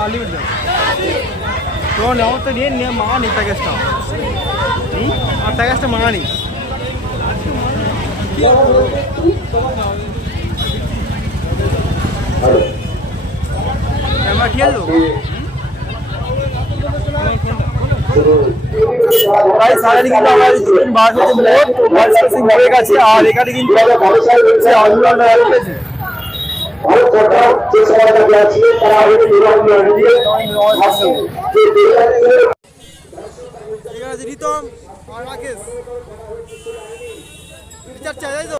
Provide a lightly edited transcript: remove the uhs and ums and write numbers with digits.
unlimited তো নেওয়া তো নিয়ে মাঙানি প্যাকেজটা আর প্যাকেজটা মাঙানি ঠিক আছে প্রায় সাড়ে কিন্তু আমার বাস হচ্ছে মোট প্রসেসিং হয়ে গেছে আর এখানে কিন্তু আন্দোলন রয়েছে ভারত সরকার যে সরকার আছে তারা আমাদের নির্বাচন দিয়ে রিতম আর রাকেশ বিচার চাই তাই তো